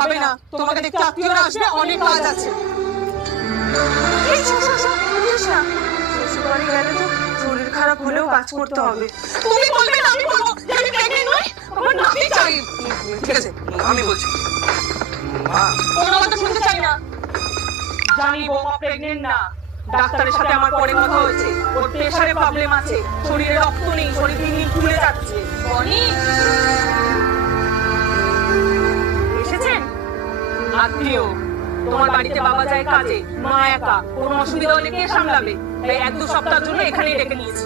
হবে না, তোমাকে দেখতে আত্মীয়রা আসবে, অনেক কাজ আছে। এই শ্বশুরবাড়ি গেলে তো শরীর খারাপ হলেও কাজ করতে হবে। তুমি বলবে না আমি বলবো যে আমি প্রেগন্যান্ট নই? আমার নাতি চাই। ঠিক আছে, আমি বলছি। মা, কোনো কথা শুনতে চাই না। জানি বৌমা প্রেগন্যান্ট না, ডাক্তারের সাথে আমার পরে কথা হয়েছে, ওর প্রেশারে প্রবলেম আছে, শরীরে রক্ত নেই, শরীর দিন দিন ফুলে যাচ্ছে। বনি এসেছেন আত্মীয়, তোমার বাড়িতে বাবা যায় কাজে, মা একা, কোনো অসুবিধা হলে কে সামলাবে? তাই 1-2 সপ্তাহের জন্য এখানেই রেখে নিয়েছি।